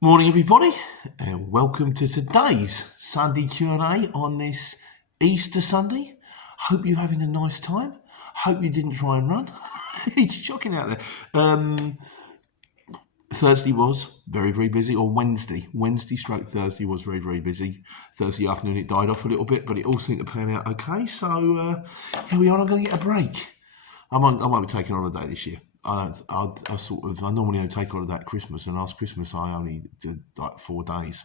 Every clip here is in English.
Morning, everybody, and welcome to today's Sunday Q&A on this Easter Sunday. Hope you're having a nice time. Hope you didn't try and run. It's shocking out there. Thursday was very, very busy, or Wednesday stroke Thursday was very, very busy. Thursday afternoon it died off a little bit, but it all seemed to pan out okay. So here we are. I'm going to get a break. I might be taking on a day this year. I normally only take holiday at Christmas, and last Christmas I only did like 4 days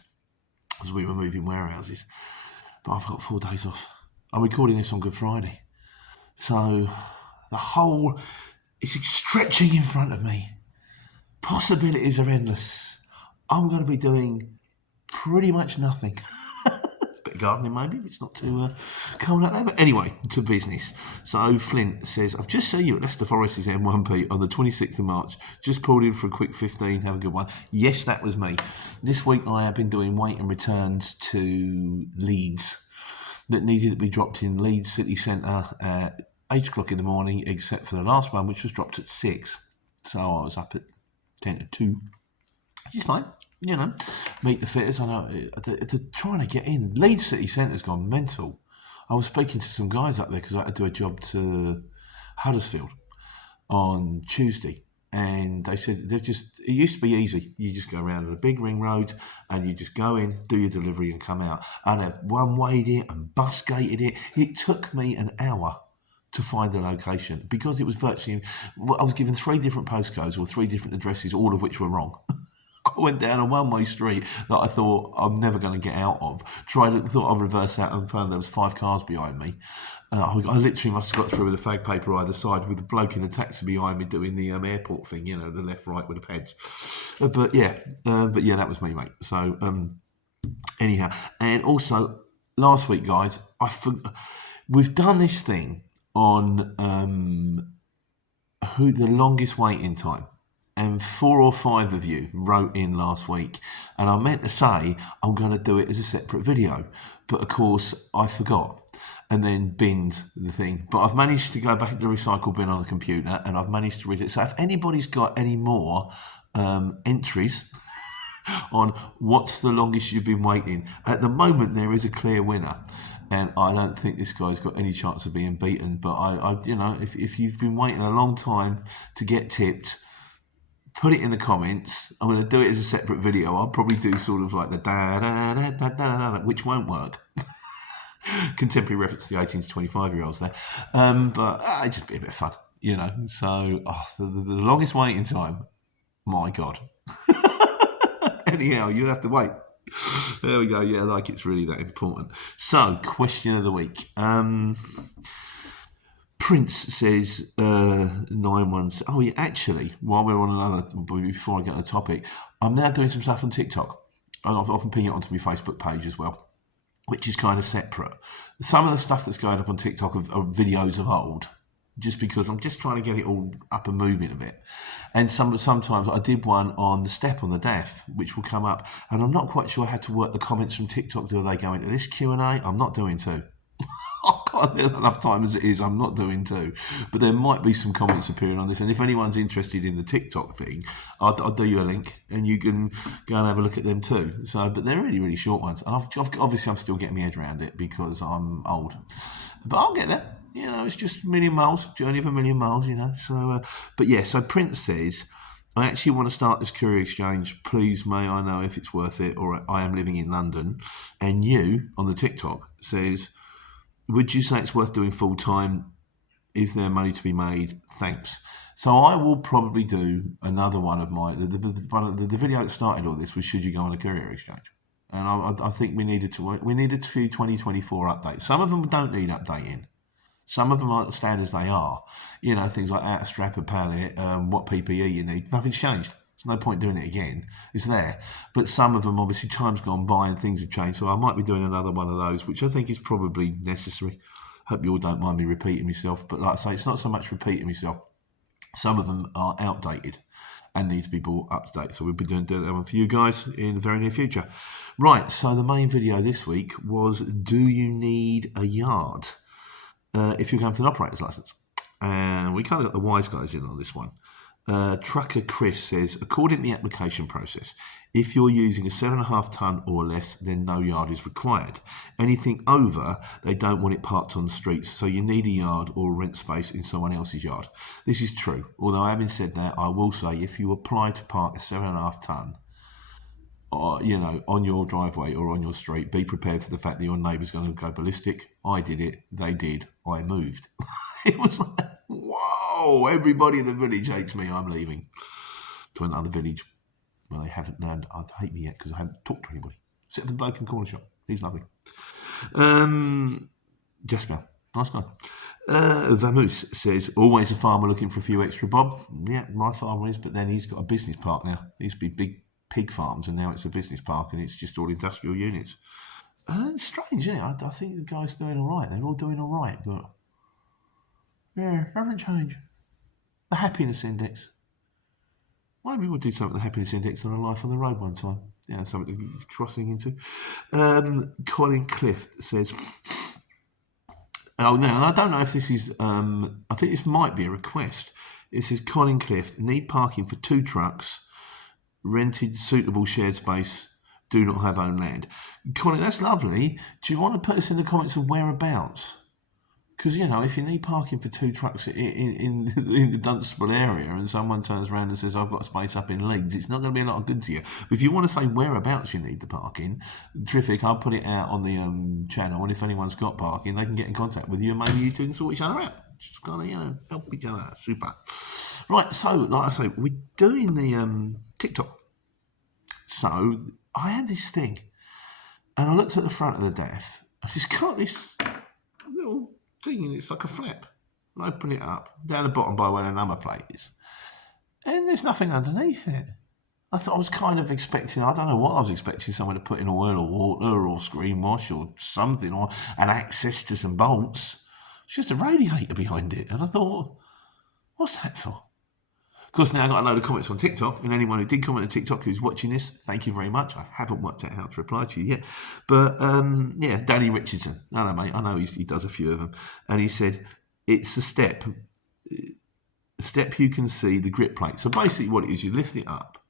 because we were moving warehouses. But I've got 4 days off. I'm recording this on Good Friday, so it's stretching in front of me. Possibilities are endless. I'm going to be doing pretty much nothing. Bit of gardening maybe, if it's not too cold out there. But anyway, to business. So Flint says, I've just seen you at Leicester Forest's M1P on the 26th of March. Just pulled in for a quick 15. Have a good one. Yes, that was me. This week I have been doing wait and returns to Leeds that needed to be dropped in Leeds City Centre at 8 o'clock in the morning, except for the last one, which was dropped at 6. So I was up at 10 to 2. Which is fine. You know, meet the fitters. I know they're trying to get in. Leeds City Centre's gone mental. I was speaking to some guys up there because I had to do a job to Huddersfield on Tuesday, and they said it used to be easy. You just go around on a big ring road and you just go in, do your delivery and come out. And they've one-wayed it and bus gated it. It took me an hour to find a location because it was virtually, I was given 3 different postcodes or 3 different addresses, all of which were wrong. I went down a one-way street that I thought I'm never going to get out of. Thought I'd reverse out and found there was 5 cars behind me. I literally must have got through with a fag paper either side with a bloke in a taxi behind me doing the airport thing, you know, the left-right with the pads. But yeah, that was me, mate. So anyhow, and also last week, guys, we've done this thing on who the longest waiting time. And 4 or 5 of you wrote in last week, and I meant to say I'm going to do it as a separate video, but of course I forgot and then binned the thing. But I've managed to go back to the recycle bin on the computer and I've managed to read it. So if anybody's got any more entries on what's the longest you've been waiting, at the moment there is a clear winner. And I don't think this guy's got any chance of being beaten. But I if you've been waiting a long time to get tipped, put it in the comments. I'm going to do it as a separate video. I'll probably do sort of like the da-da-da-da-da-da, which won't work. Contemporary reference to the 18 to 25-year-olds there. But it's just be a bit of fun, you know. So, the longest waiting time, my God. Anyhow, you have to wait. There we go. Yeah, like it's really that important. So, question of the week. Prince says 917. Oh, yeah, actually, while we're on before I get on the topic, I'm now doing some stuff on TikTok. And I've often ping it onto my Facebook page as well, which is kind of separate. Some of the stuff that's going up on TikTok are videos of old, just because I'm just trying to get it all up and moving a bit. And sometimes I did one on the step on the DAF, which will come up, and I'm not quite sure how to work the comments from TikTok. Do they go into this Q&A? I'm not doing 2. I've got enough time as it is. I'm not doing 2, but there might be some comments appearing on this. And if anyone's interested in the TikTok thing, I'll do you a link, and you can go and have a look at them too. So, but they're really, really short ones. And obviously, I'm still getting my head around it because I'm old, but I'll get there. You know, it's just a million miles, journey of a million miles. You know, so but yeah. So Prince says, I actually want to start this courier exchange. Please, may I know if it's worth it, or I am living in London. And you on the TikTok says, would you say it's worth doing full time? Is there money to be made? Thanks. So I will probably do another one of my the video that started all this was should you go on a courier exchange, and I think we needed a few 2024 updates. Some of them don't need updating. Some of them are stand as they are. You know, things like out of strap, a pallet, what PPE you need. Nothing's changed. There's no point doing it again. It's there. But some of them, obviously, time's gone by and things have changed. So I might be doing another one of those, which I think is probably necessary. Hope you all don't mind me repeating myself. But like I say, it's not so much repeating myself. Some of them are outdated and need to be brought up to date. So we'll be doing that one for you guys in the very near future. Right, so the main video this week was, do you need a yard if you're going for an operator's license? And we kind of got the wise guys in on this one. Trucker Chris says, according to the application process, if you're using a 7.5 tonne or less, then no yard is required. Anything over, they don't want it parked on the streets, so you need a yard or rent space in someone else's yard. This is true. Although having said that, I will say if you apply to park a 7.5 tonne, on your driveway or on your street, be prepared for the fact that your neighbour's going to go ballistic. I did it. They did. I moved. It was like, whoa, everybody in the village hates me. I'm leaving to another village. Well, they haven't learned to hate me yet because I haven't talked to anybody. Except for the bloke in the corner shop. He's lovely. Jasper, nice guy. Vamoose says, always a farmer looking for a few extra bob. Yeah, my farmer is, but then he's got a business park now. He used to be big pig farms, and now it's a business park, and it's just all industrial units. It's strange, isn't it? I think the guy's doing all right. They're all doing all right, but yeah, nothing changed. The happiness index. Maybe we'll do something with the happiness index on a life on the road one time. Yeah, something to be crossing into. Colin Clift says, oh, now I don't know if this is. I think this might be a request. It says Colin Clift need parking for 2 trucks. Rented suitable shared space, do not have own land. Colin, that's lovely. Do you want to put us in the comments of whereabouts? Because, if you need parking for 2 trucks in the Dunstable area and someone turns around and says, I've got space up in Leeds, it's not going to be a lot of good to you. But if you want to say whereabouts you need the parking, terrific, I'll put it out on the channel, and if anyone's got parking, they can get in contact with you and maybe you two can sort each other out. Just kind of, help each other out. Super. Right, so, like I say, we're doing the TikTok. So, I had this thing, and I looked at the front of the DAF, I just got this little thing, it's like a flap. I open it up, down the bottom by where the number plate is, and there's nothing underneath it. I thought I was kind of expecting, I don't know what I was expecting, someone to put in oil or water or screen wash or something, or an access to some bolts. It's just a radiator behind it, and I thought, what's that for? Of course, now I've got a load of comments on TikTok, and anyone who did comment on TikTok who's watching this, thank you very much. I haven't worked out how to reply to you yet. But, Danny Richardson. No, mate, I know he does a few of them. And he said, it's a step you can see the grip plate. So basically what it is, you lift it up,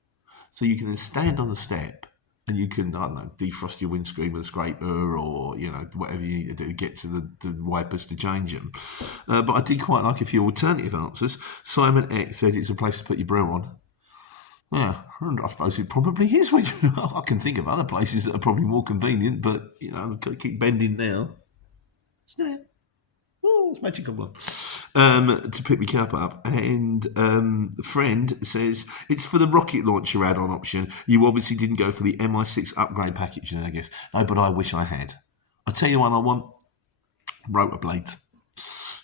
so you can then stand on the step, and you can, I don't know, defrost your windscreen with a scraper or, whatever you need to do, get to the wipers to change them. But I did quite like a few alternative answers. Simon X said it's a place to put your brew on. Yeah, and I suppose it probably is. I can think of other places that are probably more convenient, but, I've got to keep bending now. Isn't it? Oh, it's magic on one. To pick my cap up, and friend says it's for the rocket launcher add-on option. You obviously didn't go for the MI6 upgrade package, then I guess. No, but I wish I had. I tell you what, I want rotor blades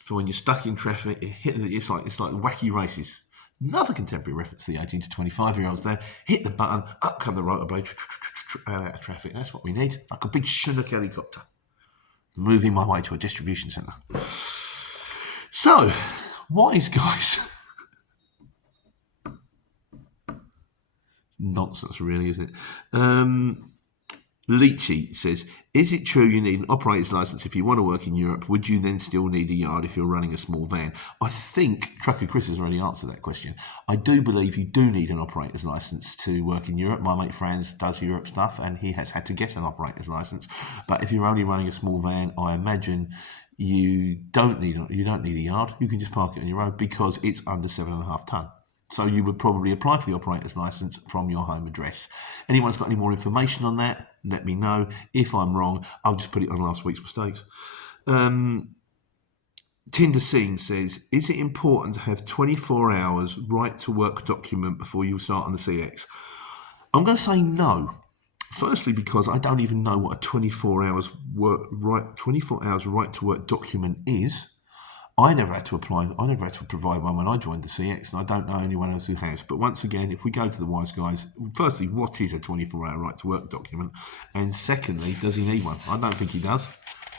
for when you're stuck in traffic. It's like wacky races. Another contemporary reference to the 18 to 25-year-olds there. Hit the button, up come the rotor blade, out of traffic. That's what we need, like a big Chinook helicopter. Moving my way to a distribution centre. So, wise guys. Nonsense, really, isn't it? Leachy says, is it true you need an operator's licence if you want to work in Europe? Would you then still need a yard if you're running a small van? I think Trucker Chris has already answered that question. I do believe you do need an operator's licence to work in Europe. My mate Franz does Europe stuff and he has had to get an operator's licence. But if you're only running a small van, I imagine you don't need a yard. You can just park it on your road because it's under 7.5 tonne. So you would probably apply for the operator's licence from your home address. Anyone's got any more information on that, let me know. If I'm wrong, I'll just put it on last week's mistakes. Tinder Scene says, is it important to have 24 hours right to work document before you start on the CX? I'm going to say no. Firstly, because I don't even know what a 24 hours right to work document is. I never had to apply. I never had to provide one when I joined the CX, and I don't know anyone else who has. But once again, if we go to the wise guys, firstly, what is a 24-hour right to work document? And secondly, does he need one? I don't think he does.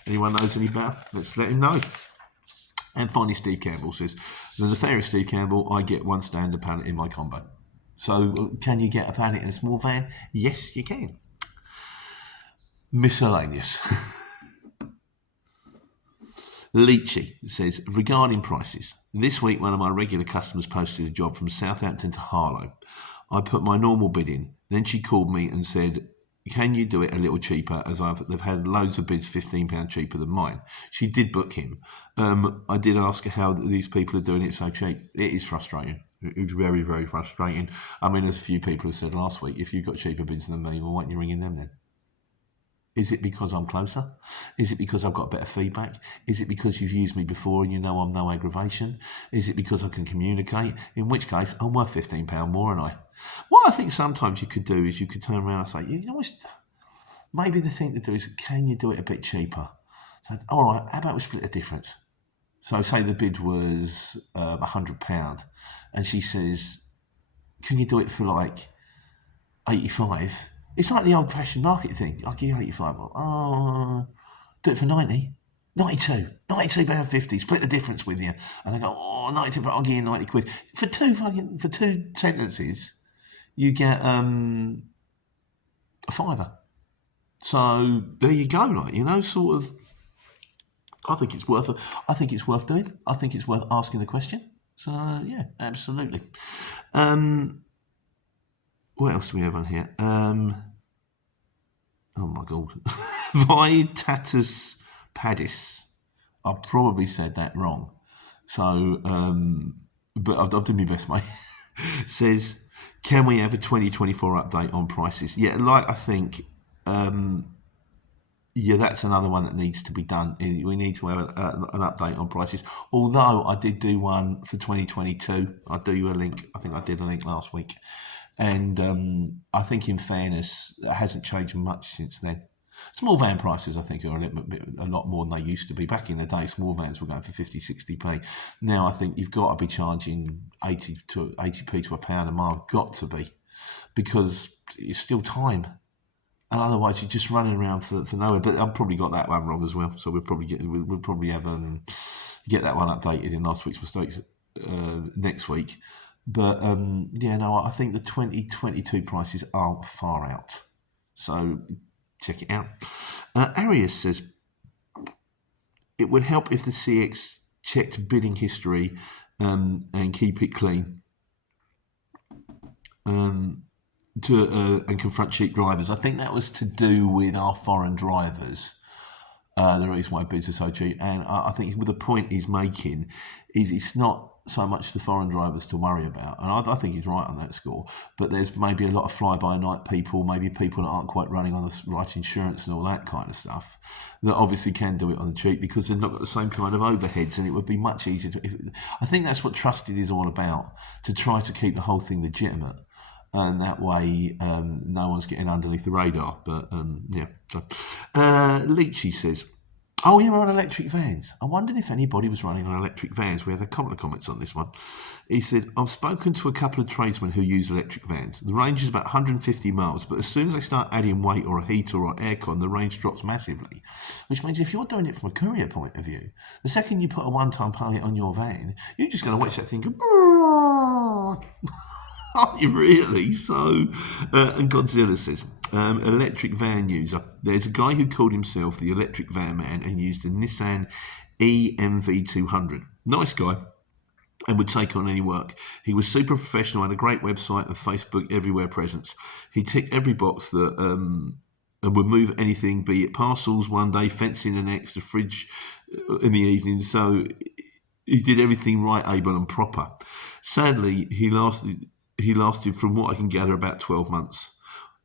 Anyone knows any better? Let's let him know. And finally, Steve Campbell says, the nefarious Steve Campbell, I get one standard pallet in my combo. So can you get a pallet in a small van? Yes, you can. Miscellaneous. Leachy says, regarding prices, this week one of my regular customers posted a job from Southampton to Harlow. I put my normal bid in. Then she called me and said, can you do it a little cheaper, as they've had loads of bids £15 cheaper than mine. She did book him. I did ask her how these people are doing it so cheap. It is frustrating. It's very, very frustrating. I mean, as a few people have said last week, if you've got cheaper bids than me, well, why aren't you ringing them then? Is it because I'm closer? Is it because I've got better feedback? Is it because you've used me before and you know I'm no aggravation? Is it because I can communicate? In which case, I'm worth £15 more, aren't I? What I think sometimes you could do is you could turn around and say, you know, maybe the thing to do is, can you do it a bit cheaper? So, all right, how about we split the difference? So say the bid was £100 and she says, can you do it for like 85? It's like the old-fashioned market thing. I'll give you 85. Do it for 90. 92. £92.50. Split the difference with you. And I go, 92, but I'll give you 90 quid. For two sentences, you get a fiver. So there you go, like, you know, sort of. I think it's worth doing. I think it's worth asking the question. So yeah, absolutely. What else do we have on here? Oh my god. Vitatus Padis. I probably said that wrong. So, but I've done my best, mate. Says, can we have a 2024 update on prices? Yeah, like I think, yeah, that's another one that needs to be done. We need to have an update on prices. Although I did do one for 2022. I'll do you a link. I think I did a link last week. And I think, in fairness, it hasn't changed much since then. Small van prices, I think, are a lot more than they used to be. Back in the day, small vans were going for 50, 60p. Now I think you've got to be charging 80p to £1 a mile. Got to be, because it's still time. And otherwise, you're just running around for nowhere. But I've probably got that one wrong as well. So we'll probably have get that one updated in last week's mistakes next week. But yeah, no, I think the 2022 prices are far out. So check it out. Arius says, it would help if the CX checked bidding history and keep it clean. And confront cheap drivers. I think that was to do with our foreign drivers. The reason why bids are so cheap. And I think the point he's making is it's not so much the foreign drivers to worry about, and I think he's right on that score, but there's maybe a lot of fly-by-night people, maybe people that aren't quite running on the right insurance and all that kind of stuff, that obviously can do it on the cheap because they've not got the same kind of overheads, and it would be much easier I think that's what Trusted is all about, to try to keep the whole thing legitimate, and that way no one's getting underneath the radar. But yeah. So, Leachy says, oh, you're on electric vans. I wondered if anybody was running on electric vans. We had a couple of comments on this one. He said, I've spoken to a couple of tradesmen who use electric vans. The range is about 150 miles, but as soon as they start adding weight or a heater or aircon, the range drops massively. Which means if you're doing it from a courier point of view, the second you put a one-ton pallet on your van, you're just going to watch that thing go... Aren't you really? So, and Godzilla says, electric van user. There's a guy who called himself the electric van man and used a Nissan EMV200. Nice guy, and would take on any work. He was super professional, had a great website and Facebook everywhere presence. He ticked every box that and would move anything, be it parcels one day, fencing the next, a fridge in the evening. So he did everything right, able and proper. Sadly, he lasted, from what I can gather, about 12 months.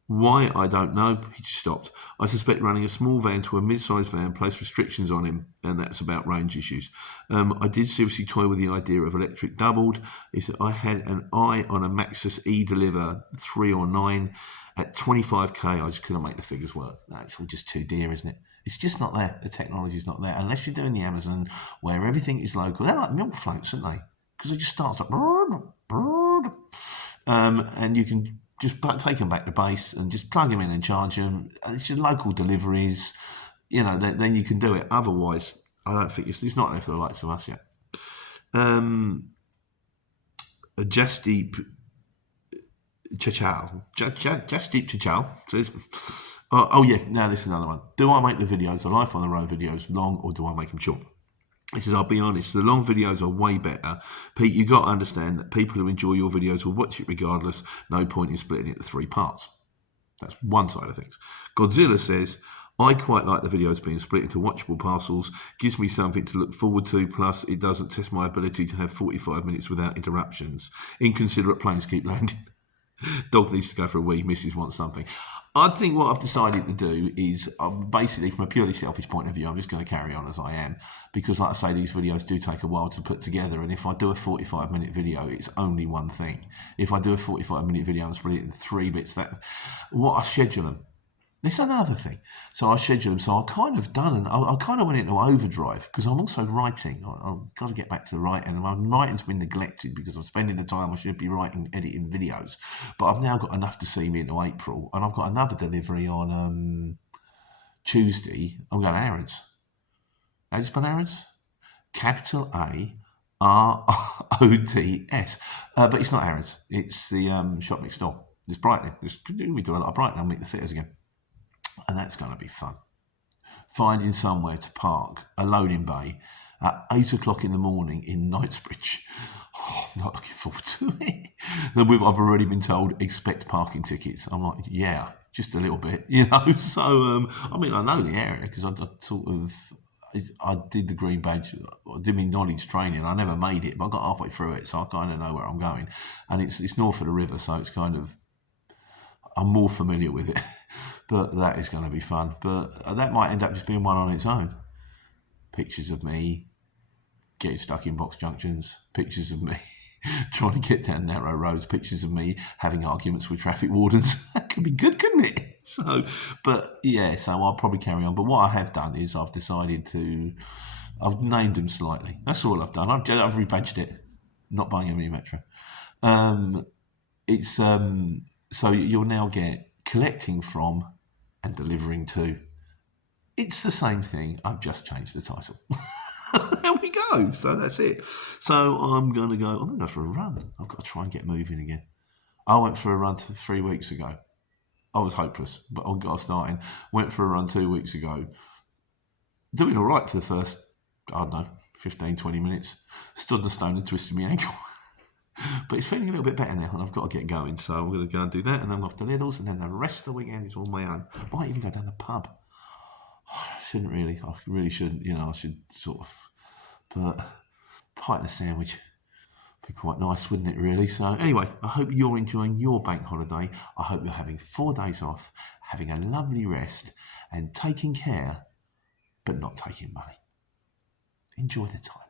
Why, I don't know. He just stopped. I suspect running a small van to a mid-sized van placed restrictions on him, and that's about range issues. I did seriously toy with the idea of electric doubled. He said, I had an eye on a Maxus E-Deliver 3 or 9 at 25k. I just couldn't make the figures work. That's all just too dear, isn't it? It's just not there. The technology's not there. Unless you're doing the Amazon, where everything is local. They're like milk floats, aren't they? Because it just starts like... and you can just take them back to base and just plug them in and charge them. And it's just local deliveries, you know. Then you can do it. Otherwise, I don't think it's not there for the likes of us yet. Jasdeep Chachal says, oh yeah, now this is another one. Do I make the videos, the Life on the Road videos, long, or do I make them short? He says, I'll be honest, the long videos are way better. Pete, you got to understand that people who enjoy your videos will watch it regardless. No point in splitting it into 3 parts. That's one side of things. Godzilla says, I quite like the videos being split into watchable parcels. Gives me something to look forward to. Plus, it doesn't test my ability to have 45 minutes without interruptions. Inconsiderate planes keep landing. Dog needs to go for a wee. Mrs. wants something. I think what I've decided to do is, basically, from a purely selfish point of view, I'm just going to carry on as I am. Because, like I say, these videos do take a while to put together. And if I do a 45-minute video, it's only one thing. If I do a 45-minute video and split it in 3 bits, what I schedule them. It's another thing. So I schedule them. So I kind of done, and I kind of went into overdrive because I'm also writing. I've got to get back to the writing, and my writing's been neglected because I'm spending the time I should be writing, editing videos. But I've now got enough to see me into April, and I've got another delivery on Tuesday. I'm going to Aaron's. How do you spell Aaron's? Capital ARODS. But it's not Aaron's. It's the shop next door. It's Brighton. We do a lot of Brighton. I'll meet the fitters again. And that's going to be fun. Finding somewhere to park, a loading bay, at 8 o'clock in the morning in Knightsbridge. Oh, I'm not looking forward to it. Then I've already been told, expect parking tickets. I'm like, yeah, just a little bit, you know. So, I mean, I know the area because I did the green badge, I did my knowledge training. I never made it, but I got halfway through it, so I kind of know where I'm going. And it's north of the river, so it's kind of, I'm more familiar with it. But that is going to be fun. But that might end up just being one on its own. Pictures of me getting stuck in box junctions. Pictures of me trying to get down narrow roads. Pictures of me having arguments with traffic wardens. That could be good, couldn't it? So I'll probably carry on. But what I have done is I've named them slightly. That's all I've done. I've rebadged it. Not buying a new Metro. So you'll now get collecting from and delivering to. It's the same thing. I've just changed the title. There we go. So that's it. So I'm going to go for a run. I've got to try and get moving again. I went for a run 3 weeks ago. I was hopeless, but I got starting. Went for a run 2 weeks ago. Doing all right for the first, 15, 20 minutes. Stood on the stone and twisted my ankle. But it's feeling a little bit better now, and I've got to get going. So I'm going to go and do that, and then I'm off to Lidl's, and then the rest of the weekend is all my own. I might even go down the pub. I shouldn't really. I really shouldn't. I should sort of. But pint and a sandwich would be quite nice, wouldn't it, really? So anyway, I hope you're enjoying your bank holiday. I hope you're having 4 days off, having a lovely rest, and taking care, but not taking money. Enjoy the time.